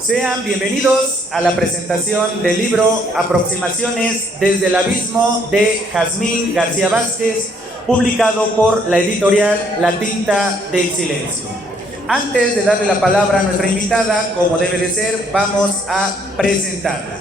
Sean bienvenidos a la presentación del libro Aproximaciones desde el abismo de Jazmín García Vázquez, publicado por la editorial La Tinta del Silencio. Antes de darle la palabra a nuestra invitada, como debe de ser, vamos a presentarla.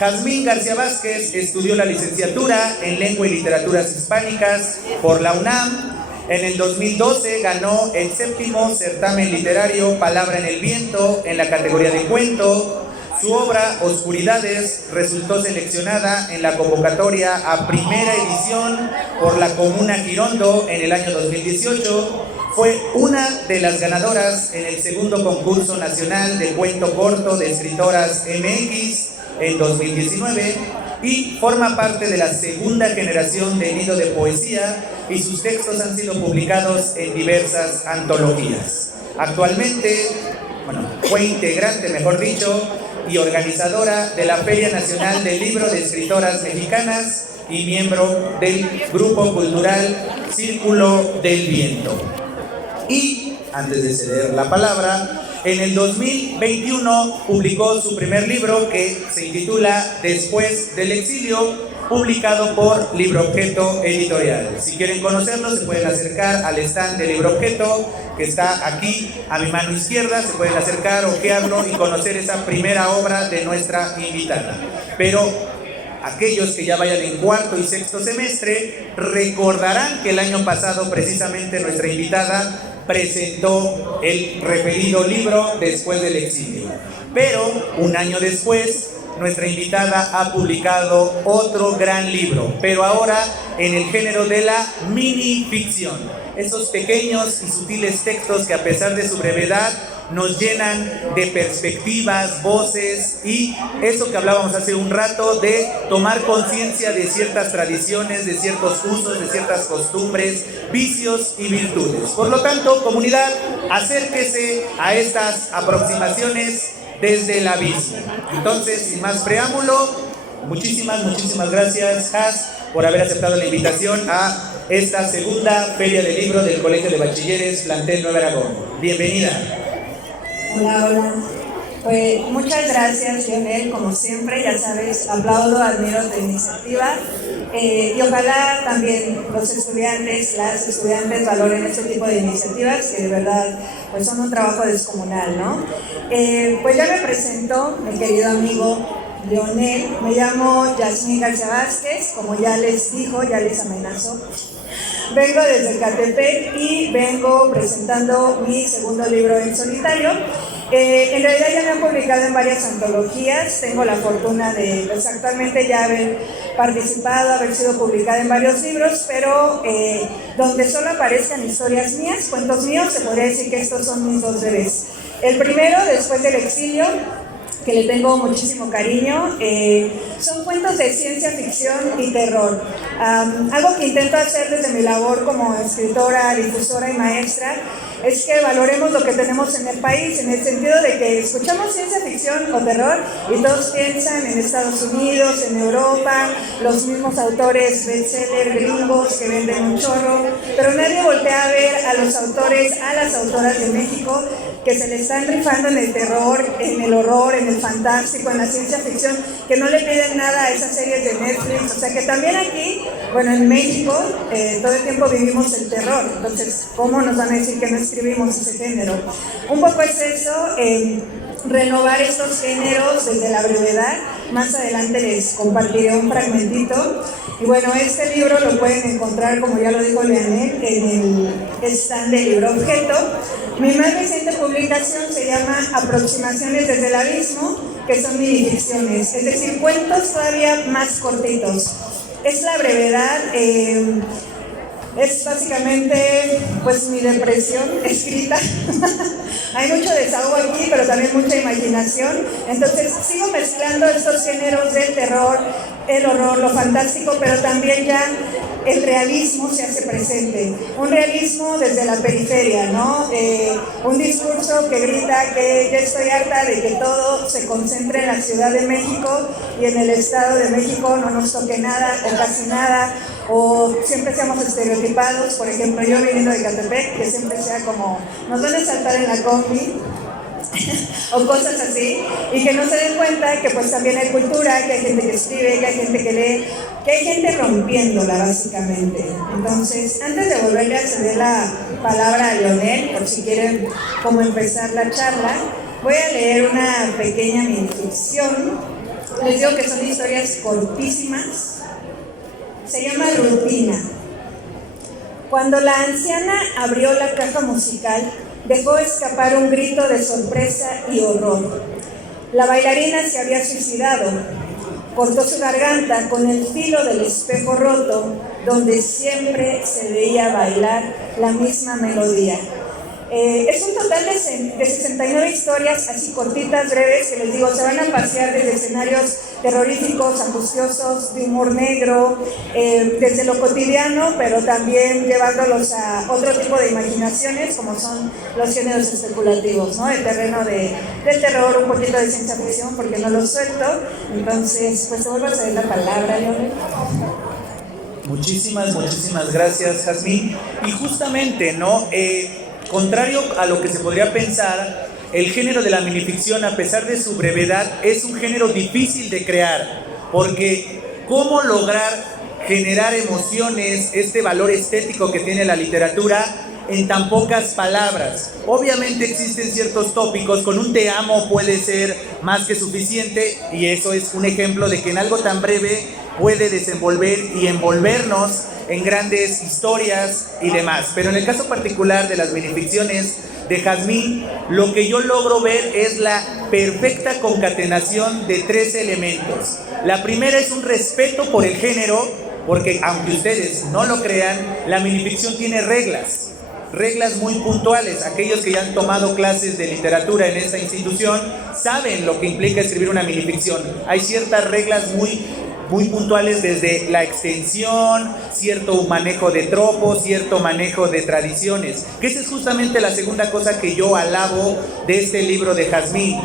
Jazmín García Vázquez estudió la licenciatura en Lengua y Literaturas Hispánicas por la UNAM. En el 2012 ganó el 7º certamen literario Palabra en el Viento en la categoría de cuento. Su obra Oscuridades resultó seleccionada en la convocatoria a primera edición por la Comuna Girondo en el año 2018. Fue una de las ganadoras en el segundo concurso nacional de cuento corto de escritoras MX en 2019 y forma parte de la segunda generación de Nido de Poesía y sus textos han sido publicados en diversas antologías. Actualmente, fue integrante, mejor dicho, y organizadora de la Feria Nacional del Libro de Escritoras Mexicanas y miembro del Grupo Cultural Círculo del Viento. Y, antes de ceder la palabra, en el 2021 publicó su primer libro que se intitula Después del Exilio, publicado por Libro Objeto Editorial. Si quieren conocerlo, se pueden acercar al stand de Libro Objeto, que está aquí a mi mano izquierda. Se pueden acercar, ojearlo y conocer esa primera obra de nuestra invitada. Pero aquellos que ya vayan en cuarto y sexto semestre recordarán que el año pasado precisamente nuestra invitada presentó el referido libro Después del Exilio. Pero un año después, nuestra invitada ha publicado otro gran libro, pero ahora en el género de la minificción. Esos pequeños y sutiles textos que a pesar de su brevedad nos llenan de perspectivas, voces y eso que hablábamos hace un rato de tomar conciencia de ciertas tradiciones, de ciertos usos, de ciertas costumbres, vicios y virtudes. Por lo tanto, comunidad, acérquese a estas aproximaciones desde el abismo. Entonces, sin más preámbulo, muchísimas gracias, Jaz, por haber aceptado la invitación a esta segunda Feria del Libro del Colegio de Bachilleres Plantel Nuevo Aragón. Bienvenida. Hola. Pues muchas gracias, Lionel, como siempre, ya sabes, aplaudo, admiro tu iniciativa y ojalá también los estudiantes, las estudiantes valoren este tipo de iniciativas que de verdad pues son un trabajo descomunal, ¿no? Pues ya me presentó mi querido amigo Lionel, me llamo Jazmín García Vázquez, como ya les dijo, ya les amenazó. Vengo desde Ecatepec y vengo presentando mi segundo libro en solitario. En realidad ya me han publicado en varias antologías, tengo la fortuna de pues, actualmente ya haber participado, haber sido publicada en varios libros, pero donde solo aparezcan historias mías, cuentos míos, se podría decir que estos son mis dos bebés. El primero, Después del Exilio, que le tengo muchísimo cariño, son cuentos de ciencia ficción y terror. Algo que intento hacer desde mi labor como escritora, difusora y maestra es que valoremos lo que tenemos en el país, en el sentido de que escuchamos ciencia ficción o terror y todos piensan en Estados Unidos, en Europa, los mismos autores bestseller gringos que venden un chorro, pero nadie voltea a ver a los autores, a las autoras de México que se le están rifando en el terror, en el horror, en el fantástico, en la ciencia ficción, que no le piden nada a esas series de Netflix. O sea que también aquí, bueno, en México, todo el tiempo vivimos el terror. Entonces, ¿cómo nos van a decir que no escribimos ese género? Un poco es eso, renovar estos géneros desde la brevedad. Más adelante les compartiré un fragmentito. Y bueno, este libro lo pueden encontrar, como ya lo dijo Leonel, en el stand de Libro Objeto. Mi más reciente publicación se llama Aproximaciones desde el abismo, que son minificciones, es decir, cuentos todavía más cortitos. Es la brevedad, es básicamente pues mi depresión escrita. Hay mucho desahogo aquí, pero también mucha imaginación. Entonces sigo mezclando estos géneros del terror, el horror, lo fantástico, pero también ya el realismo se hace presente, un realismo desde la periferia, ¿no? Un discurso que grita que ya estoy harta de que todo se concentre en la Ciudad de México y en el Estado de México no nos toque nada o casi nada, o siempre seamos estereotipados. Por ejemplo, yo viniendo de Catepec, que siempre sea como, nos van a saltar en la combi, o cosas así, y que no se den cuenta que pues también hay cultura, que hay gente que escribe, que hay gente que lee, que hay gente rompiéndola básicamente. Entonces, antes de volverle a ceder la palabra a Leonel, por si quieren como empezar la charla, voy a leer una pequeña minificción. Les digo que son historias cortísimas. Se llama Rutina. Cuando la anciana abrió la caja musical, dejó escapar un grito de sorpresa y horror. La bailarina se había suicidado. Cortó su garganta con el filo del espejo roto, donde siempre se veía bailar la misma melodía. Es un total de 69 historias, así cortitas, breves, que les digo, se van a pasear desde escenarios terroríficos, angustiosos, de humor negro, desde lo cotidiano, pero también llevándolos a otro tipo de imaginaciones, como son los géneros especulativos, ¿no? El terreno del terror, un poquito de ciencia ficción, porque no lo suelto. Entonces, pues te vuelvo a ceder la palabra, Leonel. Muchísimas gracias, Jazmín. Y justamente, ¿no? Contrario a lo que se podría pensar, el género de la minificción, a pesar de su brevedad, es un género difícil de crear, porque ¿cómo lograr generar emociones, este valor estético que tiene la literatura, en tan pocas palabras? Obviamente existen ciertos tópicos, con un te amo puede ser más que suficiente, y eso es un ejemplo de que en algo tan breve puede desenvolver y envolvernos en grandes historias y demás. Pero en el caso particular de las minificciones de Jazmín, lo que yo logro ver es la perfecta concatenación de tres elementos. La primera es un respeto por el género, porque aunque ustedes no lo crean, la minificción tiene reglas muy puntuales. Aquellos que ya han tomado clases de literatura en esta institución saben lo que implica escribir una minificción. Hay ciertas reglas muy puntuales, desde la extensión, cierto manejo de tropos, cierto manejo de tradiciones, que esa es justamente la segunda cosa que yo alabo de este libro de Jazmín.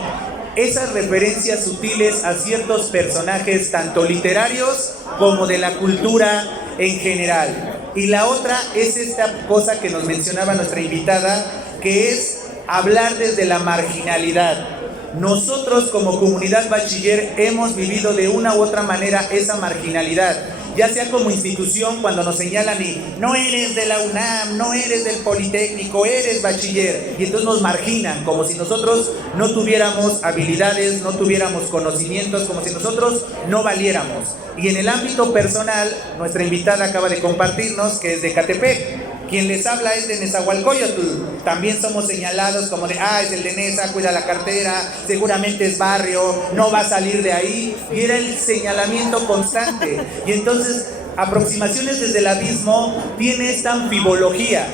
Esas referencias sutiles a ciertos personajes, tanto literarios como de la cultura en general. Y la otra es esta cosa que nos mencionaba nuestra invitada, que es hablar desde la marginalidad. Nosotros como comunidad bachiller hemos vivido de una u otra manera esa marginalidad, ya sea como institución, cuando nos señalan y no eres de la UNAM, no eres del Politécnico, eres bachiller, y entonces nos marginan, como si nosotros no tuviéramos habilidades, no tuviéramos conocimientos, como si nosotros no valiéramos. Y en el ámbito personal, nuestra invitada acaba de compartirnos que es de Catepec. Quien les habla es de Nezahualcóyotl. También somos señalados como de, es el de Neza, cuida la cartera, seguramente es barrio, no va a salir de ahí. Y era el señalamiento constante. Y entonces, Aproximaciones desde el abismo tiene esta ambivología.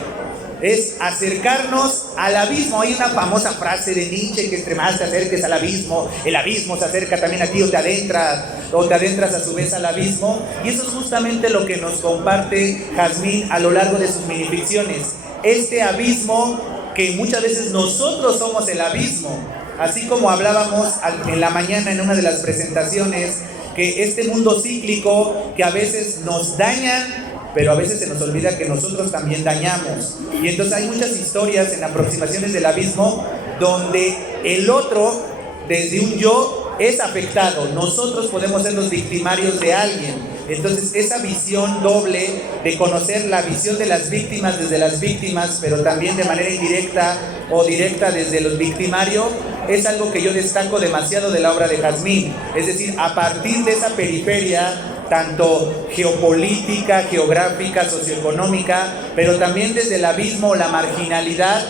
Es acercarnos al abismo. Hay una famosa frase de Nietzsche que entre más te acerques al abismo, el abismo se acerca también a ti, o te adentras a su vez al abismo. Y eso es justamente lo que nos comparte Jazmín a lo largo de sus minificciones. Este abismo que muchas veces nosotros somos el abismo. Así como hablábamos en la mañana en una de las presentaciones, que este mundo cíclico que a veces nos daña, pero a veces se nos olvida que nosotros también dañamos. Y entonces hay muchas historias en Aproximaciones del Abismo donde el otro, desde un yo, es afectado. Nosotros podemos ser los victimarios de alguien. Entonces esa visión doble de conocer la visión de las víctimas desde las víctimas, pero también de manera indirecta o directa desde los victimarios, es algo que yo destaco demasiado de la obra de Jazmín. Es decir, a partir de esa periferia tanto geopolítica, geográfica, socioeconómica, pero también desde el abismo, la marginalidad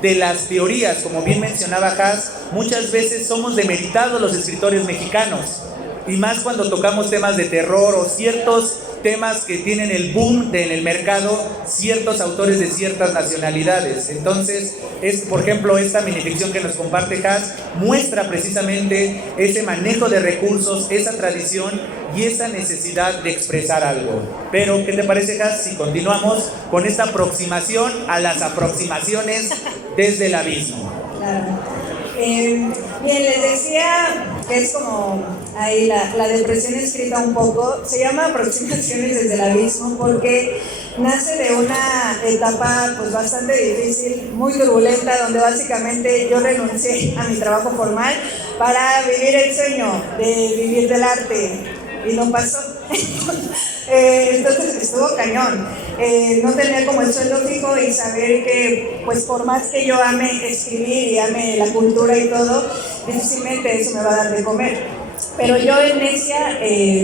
de las teorías. Como bien mencionaba Jaz, muchas veces somos demeritados los escritores mexicanos, y más cuando tocamos temas de terror o ciertos temas que tienen el boom en el mercado ciertos autores de ciertas nacionalidades. Entonces, por ejemplo, esta minificción que nos comparte Has muestra precisamente ese manejo de recursos, esa tradición y esa necesidad de expresar algo. Pero, ¿qué te parece, Has, si continuamos con esta aproximación a las aproximaciones desde el abismo? Claro. Bien, les decía que es como ahí la depresión escrita un poco. Se llama Aproximaciones desde el abismo porque nace de una etapa pues bastante difícil, muy turbulenta, donde básicamente yo renuncié a mi trabajo formal para vivir el sueño de vivir del arte y no pasó. Entonces estuvo cañón. No tenía como el sueldo fijo y saber que pues por más que yo ame escribir y ame la cultura y todo, difícilmente eso me va a dar de comer. Pero yo en necia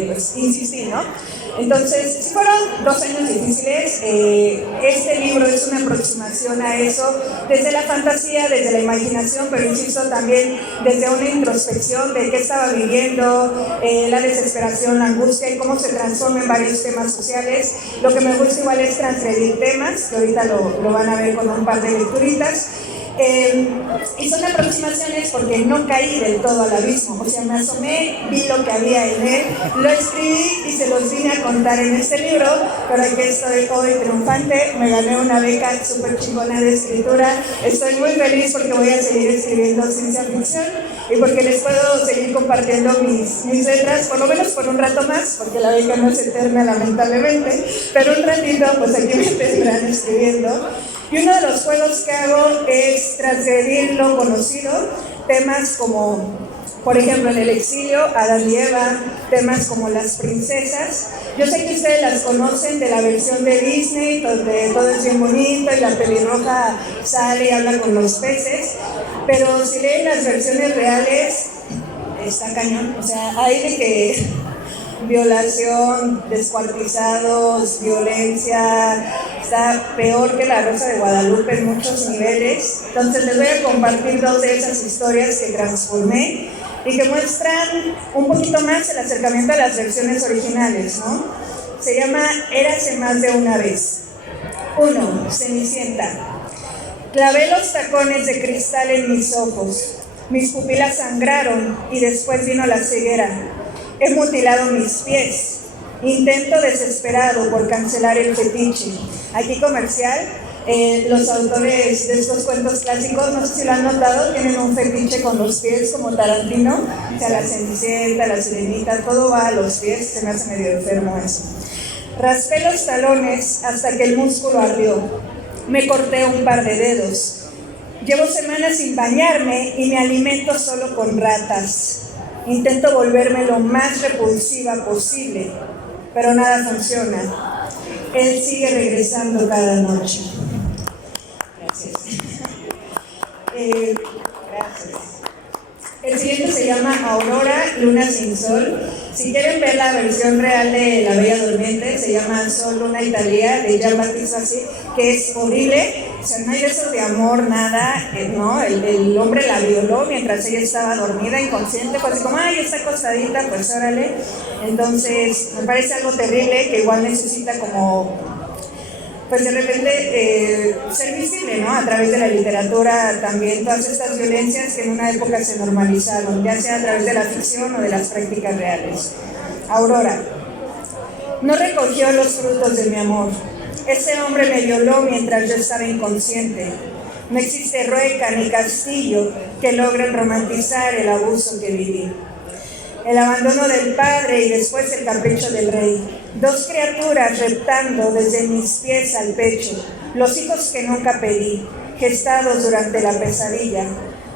pues insistí, ¿no? Entonces, sí fueron 2 años difíciles. Este libro es una aproximación a eso desde la fantasía, desde la imaginación, pero insisto también desde una introspección de qué estaba viviendo, la desesperación, la angustia y cómo se transforma en varios temas sociales. Lo que me gusta igual es transgredir temas, que ahorita lo van a ver con un par de lecturitas. Y son aproximaciones porque no caí del todo al abismo, o sea, me asomé, vi lo que había en él, lo escribí y se los vine a contar en este libro, pero aquí estoy hoy triunfante, me gané una beca súper chingona de escritura, estoy muy feliz porque voy a seguir escribiendo ciencia ficción y porque les puedo seguir compartiendo mis letras, por lo menos por un rato más, porque la beca no es eterna lamentablemente, pero un ratito pues aquí me tendrán escribiendo. Y uno de los juegos que hago es transgredir lo conocido, temas como, por ejemplo, en el exilio, Adán y Eva, temas como las princesas. Yo sé que ustedes las conocen de la versión de Disney, donde todo es bien bonito y la pelirroja sale y habla con los peces, pero si leen las versiones reales, está cañón. O sea, hay de que violación, descuartizados, violencia, está peor que la Rosa de Guadalupe en muchos niveles. Entonces les voy a compartir 2 de esas historias que transformé y que muestran un poquito más el acercamiento a las versiones originales, ¿no? Se llama Érase más de una vez. 1. Cenicienta. Clavé los tacones de cristal en mis ojos, mis pupilas sangraron y después vino la ceguera. He mutilado mis pies. Intento desesperado por cancelar el fetiche. Aquí comercial, los autores de estos cuentos clásicos, no sé si lo han notado, tienen un fetiche con los pies como Tarantino. O sea, la Cenicienta, la Sirenita, todo va a los pies, se me hace medio enfermo eso. Raspé los talones hasta que el músculo ardió. Me corté un par de dedos. Llevo semanas sin bañarme y me alimento solo con ratas. Intento volverme lo más repulsiva posible, pero nada funciona. Él sigue regresando cada noche. Gracias. Gracias. El siguiente se llama Aurora, Luna sin Sol. Si quieren ver la versión real de La Bella Durmiente, se llama Sol, Luna y Talía, de Jean-Baptiste Bassi, que es horrible. O sea, no hay besos de amor, nada, ¿no? El hombre la violó mientras ella estaba dormida, inconsciente, pues como, ay, está acostadita, pues órale. Entonces, me parece algo terrible que igual necesita como, pues de repente ser visible, ¿no? A través de la literatura también, todas estas violencias que en una época se normalizaron, ya sea a través de la ficción o de las prácticas reales. Aurora. No recogió los frutos de mi amor. Ese hombre me violó mientras yo estaba inconsciente. No existe rueca ni castillo que logren romantizar el abuso que viví. El abandono del padre y después el capricho del rey. 2 criaturas reptando desde mis pies al pecho, los hijos que nunca pedí, gestados durante la pesadilla.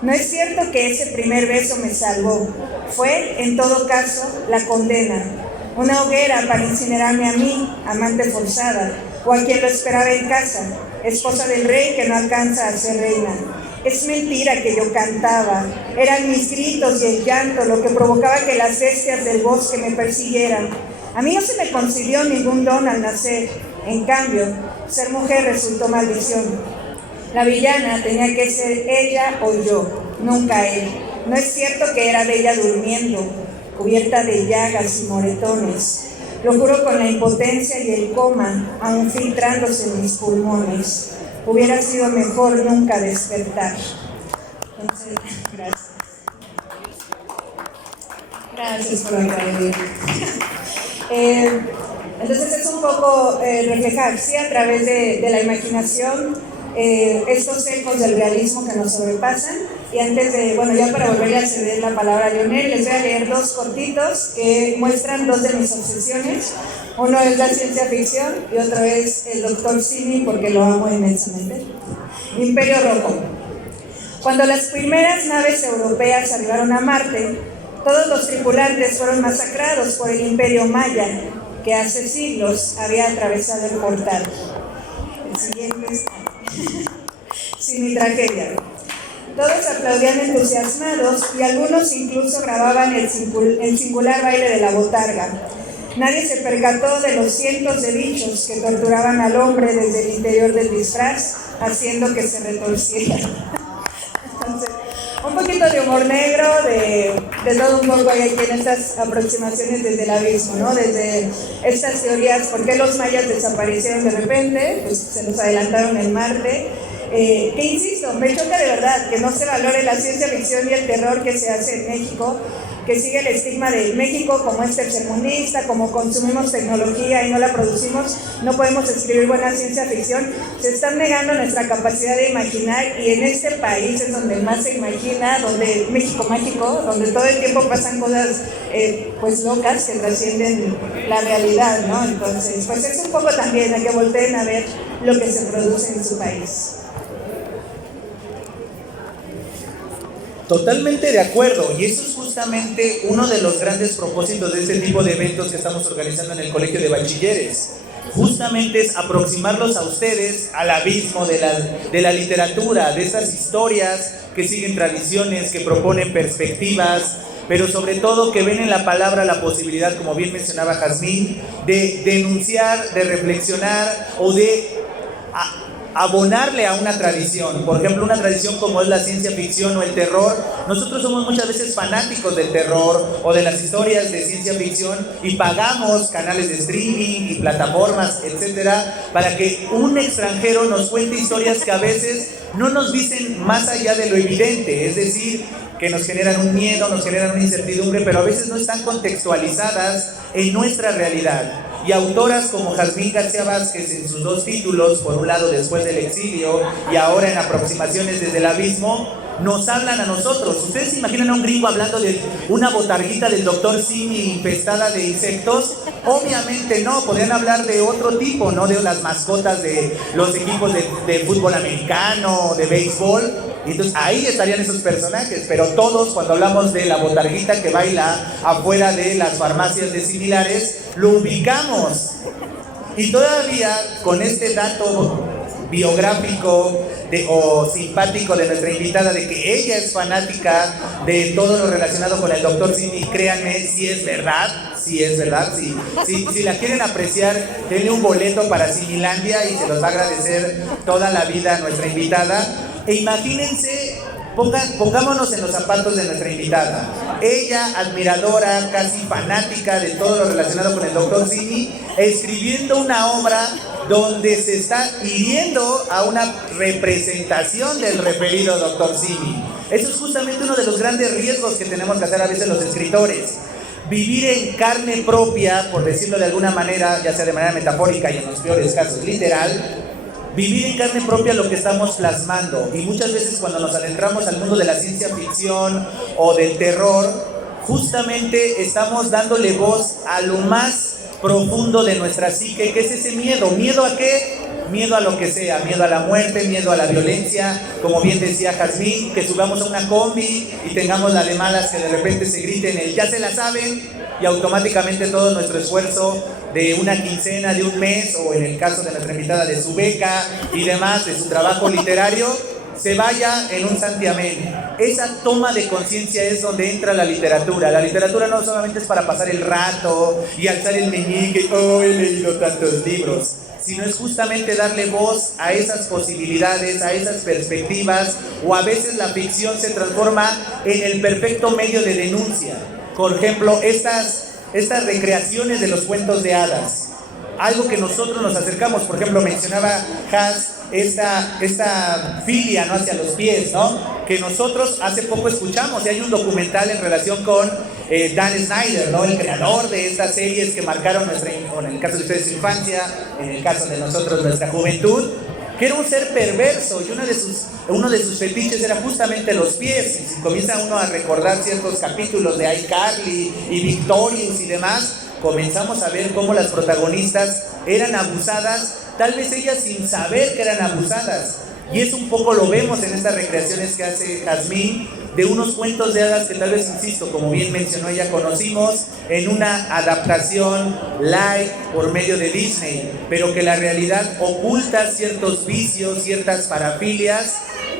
No es cierto que ese primer beso me salvó. Fue, en todo caso, la condena. Una hoguera para incinerarme a mí, amante forzada, o a quien lo esperaba en casa, esposa del rey que no alcanza a ser reina. Es mentira que yo cantaba, eran mis gritos y el llanto lo que provocaba que las bestias del bosque me persiguieran. A mí no se me concedió ningún don al nacer, en cambio, ser mujer resultó maldición. La villana tenía que ser ella o yo, nunca él. No es cierto que era bella durmiendo, cubierta de llagas y moretones. Lo juro con la impotencia y el coma aún filtrándose en mis pulmones. Hubiera sido mejor nunca despertar. Entonces, gracias. Gracias por aplaudir. Entonces es un poco reflejar, sí, a través de la imaginación, estos ecos del realismo que nos sobrepasan. Y antes de, bueno, ya para volverle a ceder la palabra a Leonel, les voy a leer dos cortitos que muestran dos de mis obsesiones. Uno es la ciencia ficción y otro es el Dr. Simi, porque lo amo inmensamente. Imperio Rojo. Cuando las primeras naves europeas arribaron a Marte, todos los tripulantes fueron masacrados por el Imperio Maya, que hace siglos había atravesado el portal. El siguiente es Simi Tragedia. Todos aplaudían entusiasmados y algunos incluso grababan el singular baile de la botarga. Nadie se percató de los cientos de bichos que torturaban al hombre desde el interior del disfraz, haciendo que se retorciera. Entonces, un poquito de humor negro, de todo un poco hay aquí en estas aproximaciones desde el abismo, ¿no? Desde estas teorías, ¿por qué los mayas desaparecieron de repente? Pues se nos adelantaron en Marte. Que insisto, me choca de verdad que no se valore la ciencia ficción y el terror que se hace en México, que sigue el estigma de México como es tercermundista, como consumimos tecnología y no la producimos, no podemos escribir buena ciencia ficción. Se están negando nuestra capacidad de imaginar, y en este país es donde más se imagina, donde México mágico, donde todo el tiempo pasan cosas pues locas que trascienden la realidad, ¿no? Entonces, pues es un poco también a que volteen a ver lo que se produce en su país. Totalmente de acuerdo, y eso es justamente uno de los grandes propósitos de este tipo de eventos que estamos organizando en el Colegio de Bachilleres. Justamente es aproximarlos a ustedes al abismo de la literatura, de esas historias que siguen tradiciones, que proponen perspectivas, pero sobre todo que ven en la palabra la posibilidad, como bien mencionaba Jazmín, de denunciar, de reflexionar o de abonarle a una tradición. Por ejemplo, una tradición como es la ciencia ficción o el terror. Nosotros somos muchas veces fanáticos del terror o de las historias de ciencia ficción y pagamos canales de streaming y plataformas, etcétera, para que un extranjero nos cuente historias que a veces no nos dicen más allá de lo evidente, es decir, que nos generan un miedo, nos generan una incertidumbre, pero a veces no están contextualizadas en nuestra realidad. Y autoras como Jazmín García Vázquez en sus dos títulos, por un lado Después del exilio y ahora en Aproximaciones desde el abismo, nos hablan a nosotros. ¿Ustedes se imaginan a un gringo hablando de una botarguita del Dr. Simi infestada de insectos? Obviamente no, podrían hablar de otro tipo, ¿no? De las mascotas de los equipos de fútbol americano, de béisbol. Y entonces ahí estarían esos personajes, pero todos cuando hablamos de la botarguita que baila afuera de las farmacias de similares, lo ubicamos. Y todavía con este dato biográfico o simpático de nuestra invitada, de que ella es fanática de todo lo relacionado con el Dr. Simi, créanme, si es verdad, si la quieren apreciar, denle un boleto para Similandia y se los va a agradecer toda la vida a nuestra invitada. E imagínense, pongámonos en los zapatos de nuestra invitada. Ella, admiradora, casi fanática de todo lo relacionado con el Dr. Simi, escribiendo una obra donde se está hiriendo a una representación del referido Dr. Simi. Eso es justamente uno de los grandes riesgos que tenemos que hacer a veces los escritores. Vivir en carne propia, por decirlo de alguna manera, ya sea de manera metafórica y en los peores casos literal, vivir en carne propia lo que estamos plasmando. Y muchas veces cuando nos adentramos al mundo de la ciencia ficción o del terror, justamente estamos dándole voz a lo más profundo de nuestra psique, que es ese miedo. ¿Miedo a qué? Miedo a lo que sea, miedo a la muerte, miedo a la violencia, como bien decía Jazmín, que subamos a una combi y tengamos la de malas que de repente se griten el ya se la saben, y automáticamente todo nuestro esfuerzo de una quincena, de un mes, o en el caso de nuestra invitada de su beca y demás, de su trabajo literario, se vaya en un santiamén. Esa toma de conciencia es donde entra la literatura. La literatura no solamente es para pasar el rato y alzar el meñique, oh, he leído tantos libros, sino es justamente darle voz a esas posibilidades, a esas perspectivas, o a veces la ficción se transforma en el perfecto medio de denuncia. Por ejemplo, estas estas recreaciones de los cuentos de hadas. Algo que nosotros nos acercamos, por ejemplo, mencionaba Has esta filia, ¿no?, hacia los pies, ¿no?, que nosotros hace poco escuchamos, y hay un documental en relación con Dan Snyder, ¿no?, el creador de estas series que marcaron en el caso de ustedes su infancia, en el caso de nosotros nuestra juventud, que era un ser perverso, y uno de sus fetiches era justamente los pies. Y si comienza uno a recordar ciertos capítulos de iCarly y Victorious y demás, comenzamos a ver cómo las protagonistas eran abusadas, tal vez ellas sin saber que eran abusadas. Y eso un poco lo vemos en estas recreaciones que hace Jazmín, de unos cuentos de hadas que tal vez, insisto, como bien mencionó ella, conocimos en una adaptación live por medio de Disney, pero que la realidad oculta ciertos vicios, ciertas parafilias,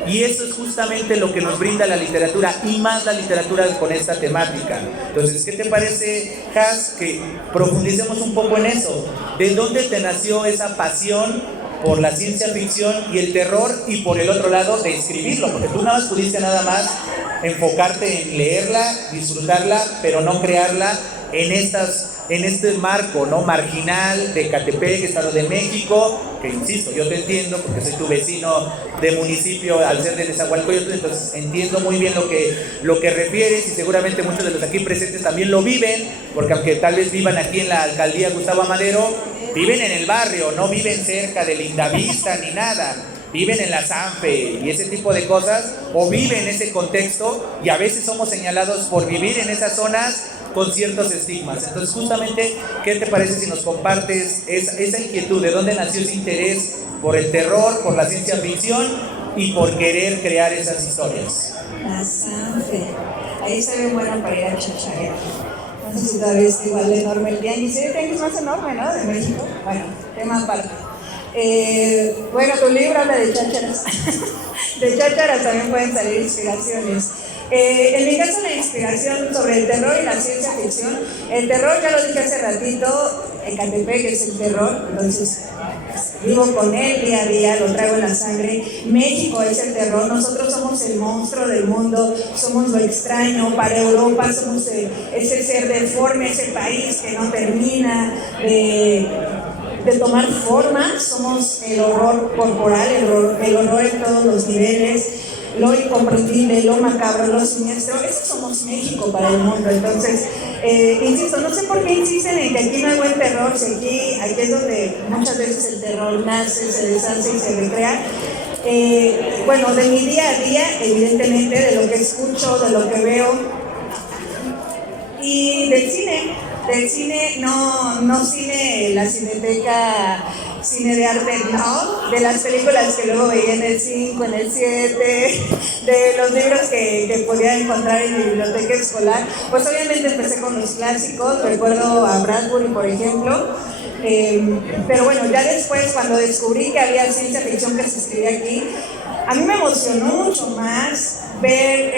y eso es justamente lo que nos brinda la literatura, y más la literatura con esta temática. Entonces, ¿qué te parece, Has, que profundicemos un poco en eso? ¿De dónde te nació esa pasión por la ciencia ficción y el terror, y por el otro lado de escribirlo? Porque tú nada más pudiste enfocarte en leerla, disfrutarla, pero no crearla en este marco, ¿no?, marginal de Ecatepec, Estado de México, que insisto, yo te entiendo porque soy tu vecino de municipio al ser de Nezahualcóyotl, entonces entiendo muy bien lo que refieres, y seguramente muchos de los aquí presentes también lo viven, porque aunque tal vez vivan aquí en la alcaldía Gustavo Amadero, viven en el barrio, no viven cerca de Lindavista ni nada. Viven en la Sanfe y ese tipo de cosas, o viven en ese contexto, y a veces somos señalados por vivir en esas zonas con ciertos estigmas. Entonces, justamente, ¿qué te parece si nos compartes esa inquietud? ¿De dónde nació ese interés por el terror, por la ciencia ficción y por querer crear esas historias? La Sanfe, ahí se ve buena para ir a chacharrear. No sé si todavía es igual de enorme el tianguis. El tianguis más enorme, ¿no?, de México. Bueno, tema aparte. Bueno, tu libro habla de chácharas. De chácharas también pueden salir inspiraciones. En mi caso, la inspiración sobre el terror y la ciencia ficción. El terror, ya lo dije hace ratito, Ecatepec es el terror, entonces vivo con él día a día, lo traigo en la sangre. México es el terror, nosotros somos el monstruo del mundo, somos lo extraño. Para Europa somos ese ser deforme, ese país que no termina de tomar forma. Somos el horror corporal, el horror en todos los niveles, lo incomprendible, lo macabro, lo siniestro. Eso somos México para el mundo. Entonces, insisto, no sé por qué insisten en que aquí no hay buen terror, si aquí es donde muchas veces el terror nace, se deshace y se recrea. Bueno, de mi día a día, evidentemente, de lo que escucho, de lo que veo, y del cine, no cine, la cineteca, cine de arte, no, de las películas que luego veía en el 5, en el 7, de los libros que podía encontrar en mi biblioteca escolar. Pues obviamente empecé con los clásicos, recuerdo a Bradbury, por ejemplo, pero bueno, ya después, cuando descubrí que había ciencia ficción que se escribía aquí, a mí me emocionó mucho más ver,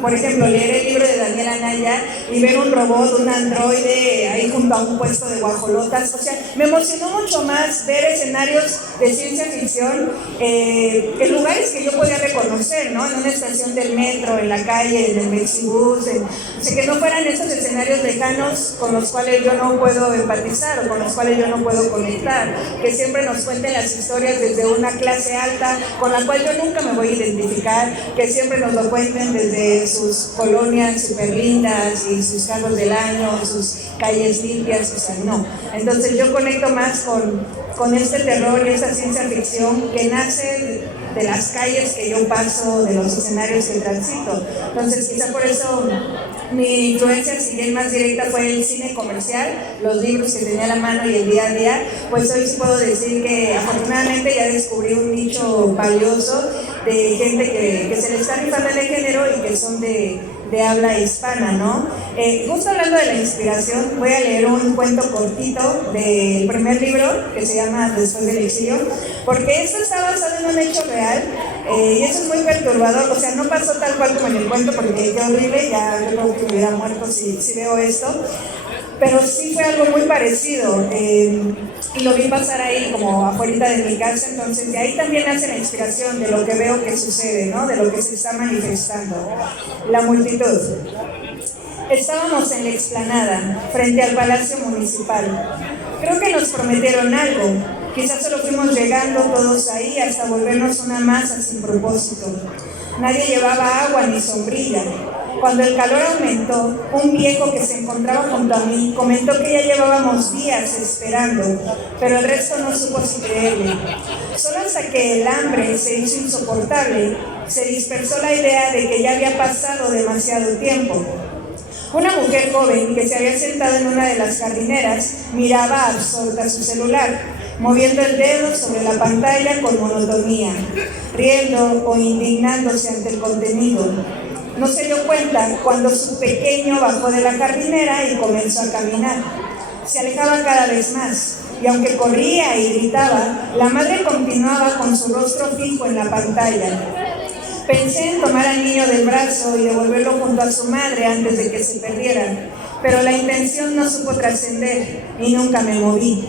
por ejemplo, leer el libro de Daniel Anaya y ver un robot, un androide ahí junto a un puesto de guajolotas. O sea, me emocionó mucho más ver escenarios de ciencia ficción en lugares que yo podía reconocer, ¿no? En una estación del metro, en la calle, en el Mexibus, o sea, que no fueran esos escenarios lejanos con los cuales yo no puedo empatizar o con los cuales yo no puedo conectar, que siempre nos cuenten las historias desde una clase alta con la cual yo nunca me voy a identificar, que siempre nos lo cuenten desde sus colonias súper lindas y sus carros del año, sus calles limpias, o sea, no. Entonces yo conecto más con este terror y esta ciencia ficción que nace de las calles que yo paso, de los escenarios que transito. Entonces quizá por eso mi influencia, si bien más directa, fue el cine comercial, los libros que tenía a la mano y el día a día. Pues hoy sí puedo decir que afortunadamente ya descubrí un nicho valioso de gente que se le está rifando el género y que son de habla hispana, ¿no? Justo hablando de la inspiración, voy a leer un cuento cortito del primer libro que se llama Después del exilio, porque esto está basado en un hecho real, y eso es muy perturbador. O sea, no pasó tal cual como en el cuento, porque qué horrible, ya yo creo que me hubiera muerto si veo esto, pero sí fue algo muy parecido, y lo vi pasar ahí como afuera de mi casa. Entonces de ahí también nace la inspiración de lo que veo que sucede, ¿no? De lo que se está manifestando, la multitud. Estábamos en la explanada, frente al Palacio Municipal. Creo que nos prometieron algo. Quizás solo fuimos llegando todos ahí hasta volvernos una masa sin propósito. Nadie llevaba agua ni sombrilla. Cuando el calor aumentó, un viejo que se encontraba junto a mí comentó que ya llevábamos días esperando, pero el resto no supo si creerle. Solo hasta que el hambre se hizo insoportable, se dispersó la idea de que ya había pasado demasiado tiempo. Una mujer joven que se había sentado en una de las jardineras miraba absorta su celular, moviendo el dedo sobre la pantalla con monotonía, riendo o indignándose ante el contenido. No se dio cuenta cuando su pequeño bajó de la jardinera y comenzó a caminar. Se alejaba cada vez más, y aunque corría y gritaba, la madre continuaba con su rostro fijo en la pantalla. Pensé en tomar al niño del brazo y devolverlo junto a su madre antes de que se perdieran, pero la intención no supo trascender y nunca me moví.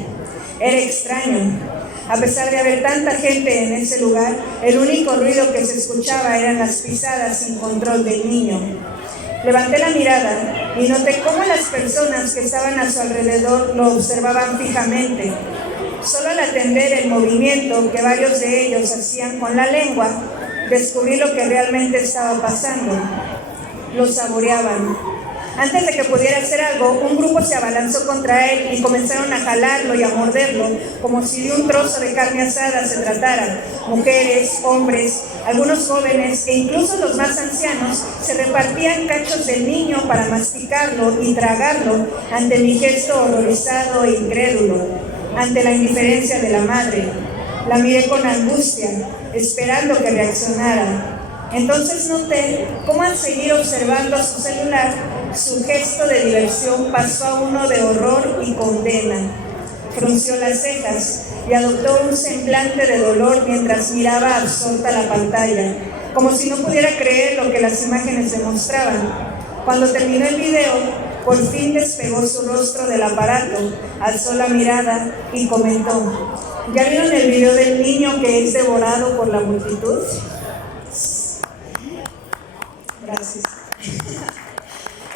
Era extraño. A pesar de haber tanta gente en ese lugar, el único ruido que se escuchaba eran las pisadas sin control del niño. Levanté la mirada y noté cómo las personas que estaban a su alrededor lo observaban fijamente. Solo al atender el movimiento que varios de ellos hacían con la lengua, descubrí lo que realmente estaba pasando. Lo saboreaban. Antes de que pudiera hacer algo, un grupo se abalanzó contra él y comenzaron a jalarlo y a morderlo, como si de un trozo de carne asada se tratara. Mujeres, hombres, algunos jóvenes e incluso los más ancianos se repartían cachos del niño para masticarlo y tragarlo ante mi gesto horrorizado e incrédulo, ante la indiferencia de la madre. La miré con angustia, esperando que reaccionara. Entonces noté cómo al seguir observando su celular, su gesto de diversión pasó a uno de horror y condena. Frunció las cejas y adoptó un semblante de dolor mientras miraba absorta la pantalla, como si no pudiera creer lo que las imágenes demostraban. Cuando terminó el video, por fin despegó su rostro del aparato, alzó la mirada y comentó: ¿ya vieron el video del niño que es devorado por la multitud? Gracias.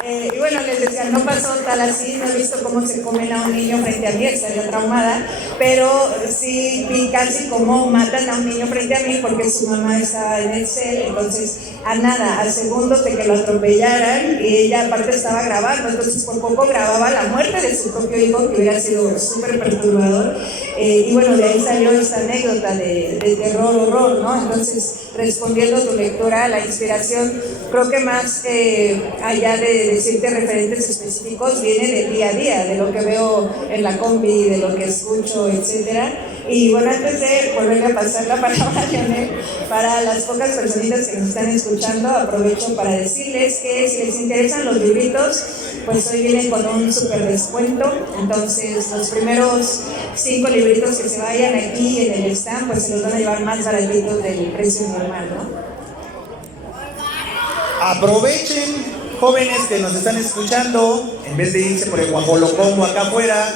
Y bueno, les decía, no pasó tal así, no he visto cómo se comen a un niño frente a mí, estaría traumada, pero sí vi casi cómo matan a un niño frente a mí porque su mamá estaba en el cel, entonces a nada, al segundo de que lo atropellaran, y ella aparte estaba grabando, entonces por poco grababa la muerte de su propio hijo, que hubiera sido súper perturbador, y bueno, de ahí salió esta anécdota de terror, horror, ¿no? Entonces, respondiendo a tu lectura, la inspiración, creo que más allá de decirte referentes específicos, viene del día a día, de lo que veo en la combi, de lo que escucho, etcétera. Y bueno, antes de volverle a pasar la palabra a Leonel, para las pocas personitas que nos están escuchando, aprovecho para decirles que si les interesan los libritos, pues hoy vienen con un súper descuento. Entonces, los primeros 5 libritos que se vayan aquí en el stand, pues se los van a llevar más baratitos del precio normal, ¿no? Aprovechen, jóvenes que nos están escuchando, en vez de irse por el guajolocongo acá afuera,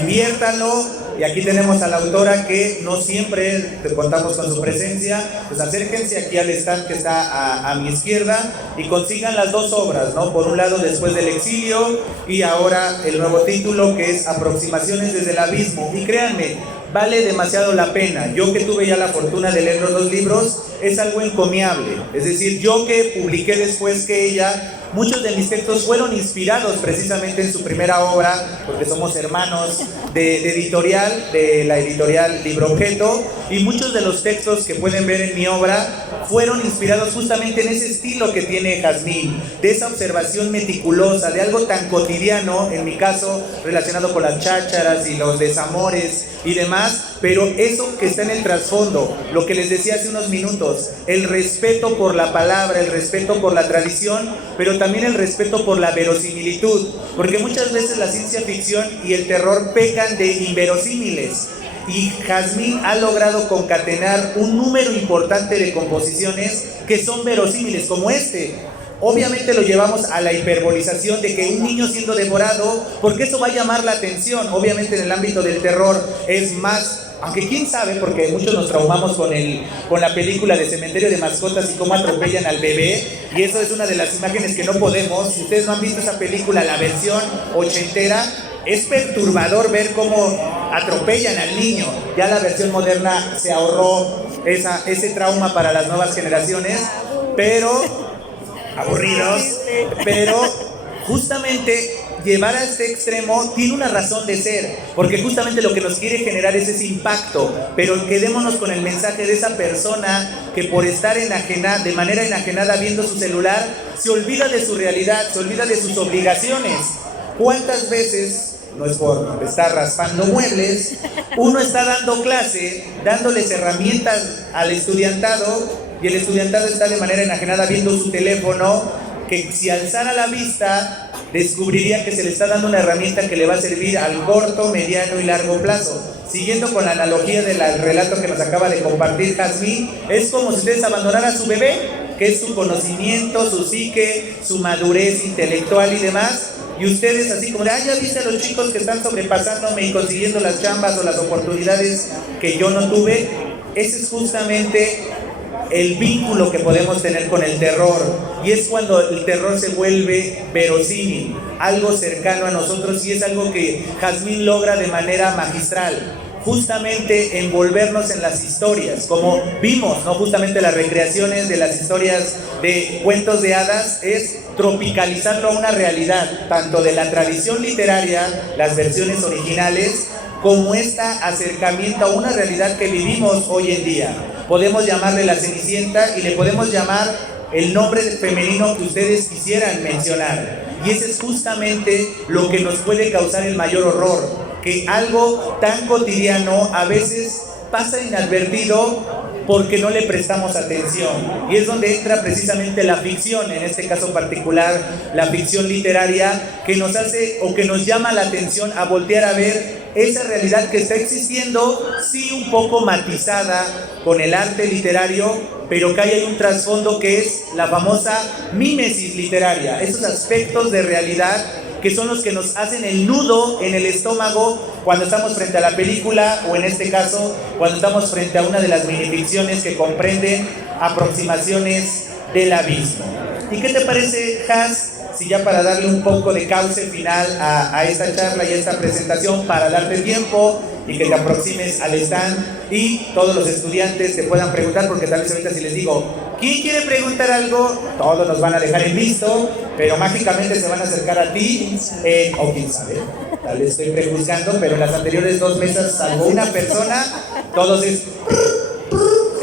inviértanlo. Y aquí tenemos a la autora que no siempre contamos con su presencia, pues acérquense aquí al stand que está a mi izquierda y consigan las 2 obras, ¿no? Por un lado, Después del exilio, y ahora el nuevo título, que es Aproximaciones desde el abismo. Y créanme, vale demasiado la pena. Yo que tuve ya la fortuna de leer los 2 libros, es algo encomiable. Es decir, yo que publiqué después que ella, muchos de mis textos fueron inspirados precisamente en su primera obra, porque somos hermanos de editorial, de la editorial Libro Objeto, y muchos de los textos que pueden ver en mi obra fueron inspirados justamente en ese estilo que tiene Jazmín, de esa observación meticulosa, de algo tan cotidiano, en mi caso relacionado con las chácharas y los desamores y demás, pero eso que está en el trasfondo, lo que les decía hace unos minutos, el respeto por la palabra, el respeto por la tradición, pero también el respeto por la verosimilitud, porque muchas veces la ciencia ficción y el terror pecan de inverosímiles, y Jazmín ha logrado concatenar un número importante de composiciones que son verosímiles, como este. Obviamente lo llevamos a la hiperbolización de que un niño siendo devorado, porque eso va a llamar la atención. Obviamente en el ámbito del terror es más aunque quién sabe, porque muchos nos traumamos con la película de Cementerio de Mascotas y cómo atropellan al bebé, y eso es una de las imágenes que no podemos. Si ustedes no han visto esa película, la versión ochentera, es perturbador ver cómo atropellan al niño. Ya la versión moderna se ahorró ese trauma para las nuevas generaciones, pero aburridos, pero justamente llevar a este extremo tiene una razón de ser, porque justamente lo que nos quiere generar es ese impacto. Pero quedémonos con el mensaje de esa persona que por estar de manera enajenada viendo su celular, se olvida de su realidad, se olvida de sus obligaciones. ¿Cuántas veces, no es por estar raspando muebles, uno está dando clase, dándoles herramientas al estudiantado, y el estudiantado está de manera enajenada viendo su teléfono, que si alzara la vista descubriría que se le está dando una herramienta que le va a servir al corto, mediano y largo plazo? Siguiendo con la analogía del relato que nos acaba de compartir Jazmín, es como si ustedes abandonaran a su bebé, que es su conocimiento, su psique, su madurez intelectual y demás, y ustedes así como de, ya viste a los chicos que están sobrepasándome y consiguiendo las chambas o las oportunidades que yo no tuve. Ese es justamente el vínculo que podemos tener con el terror, y es cuando el terror se vuelve verosímil, algo cercano a nosotros, y es algo que Jazmín logra de manera magistral, justamente envolvernos en las historias, como vimos, ¿no? Justamente las recreaciones de las historias de cuentos de hadas es tropicalizarlo a una realidad, tanto de la tradición literaria, las versiones originales, como este acercamiento a una realidad que vivimos hoy en día. Podemos llamarle la Cenicienta y le podemos llamar el nombre femenino que ustedes quisieran mencionar. Y ese es justamente lo que nos puede causar el mayor horror, que algo tan cotidiano a veces pasa inadvertido porque no le prestamos atención. Y es donde entra precisamente la ficción, en este caso particular, la ficción literaria, que nos hace o que nos llama la atención a voltear a ver esa realidad que está existiendo, sí un poco matizada con el arte literario, pero que hay un trasfondo que es la famosa mímesis literaria, esos aspectos de realidad que son los que nos hacen el nudo en el estómago cuando estamos frente a la película, o en este caso, cuando estamos frente a una de las minificciones que comprenden aproximaciones del abismo. ¿Y qué te parece, Jaz, si ya para darle un poco de cauce final a esta charla y a esta presentación, para darte tiempo y que te aproximes al stand y todos los estudiantes te puedan preguntar, porque tal vez ahorita si les digo, ¿quién quiere preguntar algo? Todos nos van a dejar en visto, pero mágicamente se van a acercar a ti, o quién sabe, tal vez estoy prejuzgando, pero en las anteriores 2 mesas, salvo una persona, todos es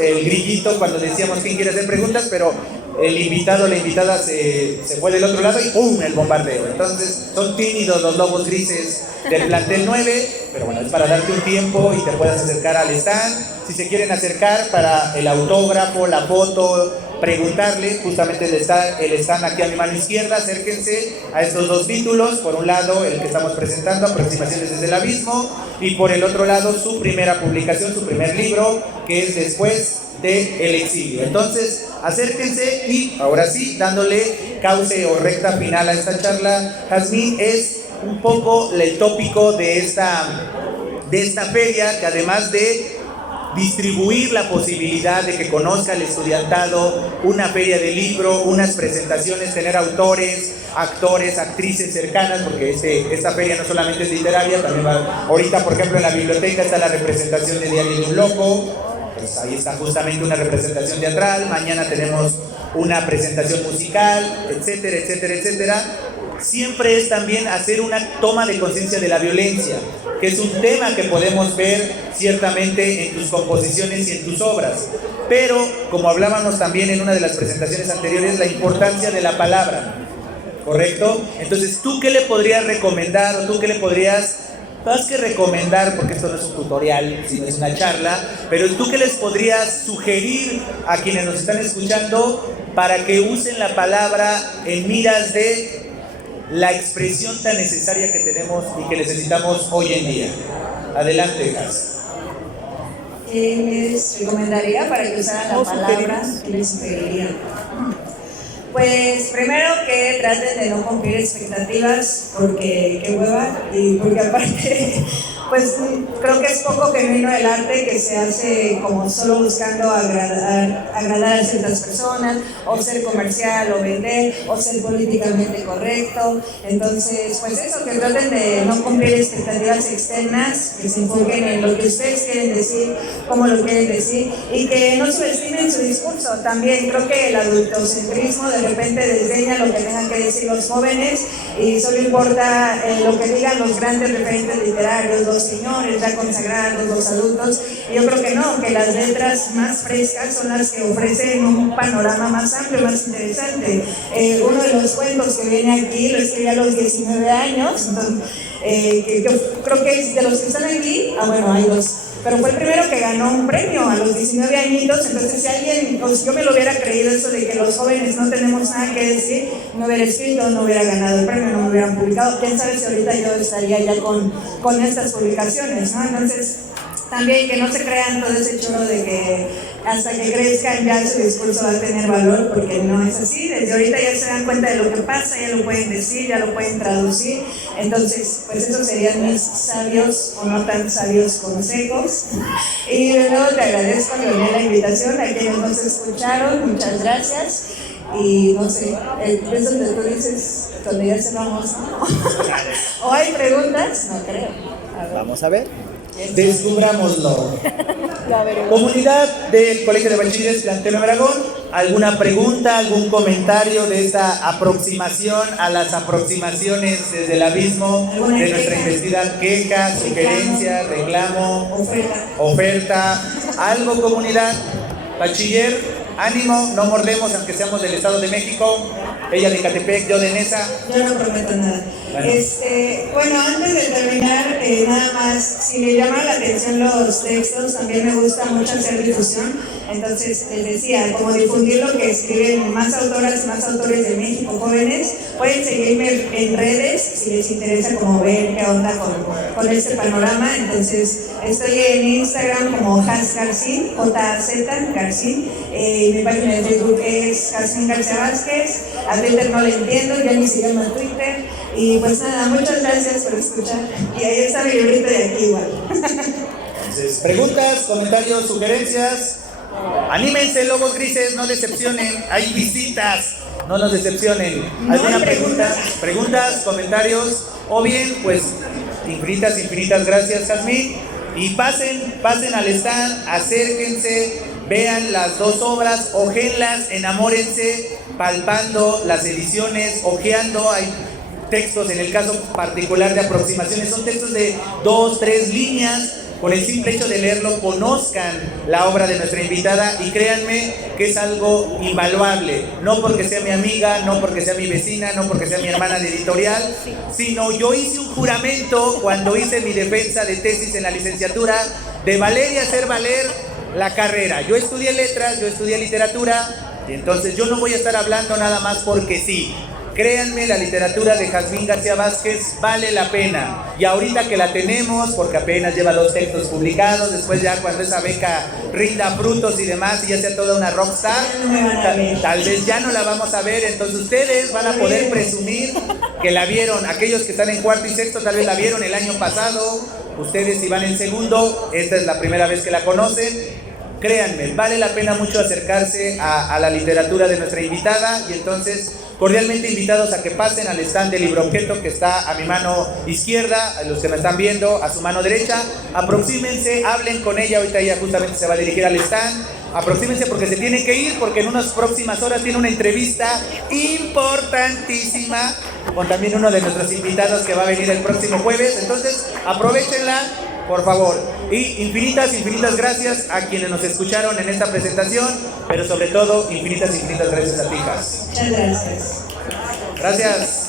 el grillito cuando decíamos quién quiere hacer preguntas, pero el invitado o la invitada se fue del otro lado y ¡pum!, el bombardeo. Entonces son tímidos los lobos grises del plantel 9, pero bueno, es para darte un tiempo y te puedas acercar al stand. Si se quieren acercar para el autógrafo, la foto, preguntarle, justamente el stand aquí a mi mano izquierda, acérquense a estos 2 títulos. Por un lado, el que estamos presentando, Aproximaciones desde el Abismo, y por el otro lado, su primera publicación, su primer libro, que es Después del Exilio. Entonces, acérquense y ahora sí, dándole cauce o recta final a esta charla, Jazmín, es un poco el tópico de esta feria, que además de distribuir la posibilidad de que conozca el estudiantado una feria de libro, unas presentaciones, tener autores, actores, actrices cercanas, porque esta feria no solamente es literaria, también va, ahorita por ejemplo en la biblioteca está la representación de Diario de un Loco, pues ahí está justamente una representación teatral, mañana tenemos una presentación musical, etcétera, etcétera, etcétera. Siempre es también hacer una toma de conciencia de la violencia, que es un tema que podemos ver ciertamente en tus composiciones y en tus obras, pero como hablábamos también en una de las presentaciones anteriores, la importancia de la palabra, ¿correcto? Entonces, ¿tú qué le podrías recomendar, o tú qué le podrías, más que recomendar, porque esto no es un tutorial, sino es una charla, pero tú qué les podrías sugerir a quienes nos están escuchando para que usen la palabra en miras de la expresión tan necesaria que tenemos y que necesitamos hoy en día? Adelante, Jaz. Les recomendaría para que usaran la palabra, que les sugeriría. Pues primero que traten de no cumplir expectativas, porque qué hueva, y porque aparte pues creo que es poco genuino el arte que se hace como solo buscando agradar a ciertas personas, o ser comercial, o vender, o ser políticamente correcto. Entonces, pues eso, que traten de no cumplir expectativas externas, que se enfoquen en lo que ustedes quieren decir, cómo lo quieren decir, y que no subestimen su discurso. También creo que el adultocentrismo de repente desdeña lo que tengan que decir los jóvenes y solo importa lo que digan los grandes referentes literarios, los señores ya consagrados, los adultos. Y yo creo que no, que las letras más frescas son las que ofrecen un panorama más amplio, más interesante. Uno de los cuentos que viene aquí lo escribí a los 19 años, entonces, que yo creo que es de los que están aquí, bueno, hay dos, pero fue el primero que ganó un premio a los 19 añitos. Entonces si alguien, yo me lo hubiera creído eso de que los jóvenes no tenemos nada que decir, no hubiera escrito, no hubiera ganado el premio, no me hubieran publicado. Quién sabe si ahorita yo estaría ya con estas publicaciones, ¿no? Entonces también que no se crean todo ese choro de que hasta que crezcan ya su discurso va a tener valor, porque no es así. Desde ahorita ya se dan cuenta de lo que pasa, ya lo pueden decir, ya lo pueden traducir. Entonces, pues esos serían mis sabios o no tan sabios consejos. Y de nuevo te agradezco, Leonel, la invitación, a quienes nos escucharon, muchas gracias. Y no sé, es donde tú dices, cuando ya cerramos, ¿no? ¿O hay preguntas? No creo. Vamos a ver. Descubrámoslo. Comunidad del Colegio de Bachilleres Plantel Aragón, ¿alguna pregunta, algún comentario de esta aproximación a las aproximaciones desde el abismo de nuestra investigación? Queja, sugerencia, reclamo, oferta, algo, comunidad? Bachiller, ánimo, no mordemos aunque seamos del Estado de México. Ella de Catepec, yo de Nesa. Yo no prometo nada. Bueno, antes de terminar, nada más, si le llaman la atención los textos, también me gusta mucho hacer difusión. Entonces, les decía, como difundir lo que escriben más autoras y más autores de México, jóvenes. Pueden seguirme en redes si les interesa como ver qué onda con este panorama. Entonces, estoy en Instagram como #Garcín, J-Z Garcín. Mi página de Facebook es Jasmine García Vázquez. A Twitter no le entiendo, ya ni se llama Twitter. Y pues nada, muchas gracias por escuchar. Y ahí está mi librito de aquí igual. Entonces, preguntas, comentarios, sugerencias. Anímense, lobos grises, no decepcionen. Hay visitas, no nos decepcionen. ¿Alguna pregunta? Preguntas, comentarios. O bien, pues, infinitas gracias, Jazmín. Y pasen al stand, acérquense, vean las dos obras, ojenlas, enamórense, palpando las ediciones, ojeando. Hay textos, en el caso particular de aproximaciones, son textos de 2, 3 líneas. Con el simple hecho de leerlo, conozcan la obra de nuestra invitada y créanme que es algo invaluable. No porque sea mi amiga, no porque sea mi vecina, no porque sea mi hermana de editorial, sino yo hice un juramento cuando hice mi defensa de tesis en la licenciatura de valer y hacer valer la carrera. Yo estudié letras, yo estudié literatura y entonces yo no voy a estar hablando nada más porque sí. Créanme, la literatura de Jasmine García Vázquez vale la pena. Y ahorita que la tenemos, porque apenas lleva 2 textos publicados, después ya cuando esa beca rinda frutos y demás, y ya sea toda una rockstar, tal vez ya no la vamos a ver. Entonces ustedes van a poder presumir que la vieron. Aquellos que están en cuarto y sexto tal vez la vieron el año pasado. Ustedes si van en segundo, esta es la primera vez que la conocen. Créanme, vale la pena mucho acercarse a la literatura de nuestra invitada y entonces cordialmente invitados a que pasen al stand del libro objeto que está a mi mano izquierda, a los que me están viendo a su mano derecha. Aproxímense, hablen con ella, ahorita ella justamente se va a dirigir al stand. Aproxímense porque se tiene que ir, porque en unas próximas horas tiene una entrevista importantísima con también uno de nuestros invitados que va a venir el próximo jueves. Entonces aprovechenla, por favor. Y infinitas gracias a quienes nos escucharon en esta presentación, pero sobre todo infinitas gracias a ti, Jas. Muchas gracias. Gracias.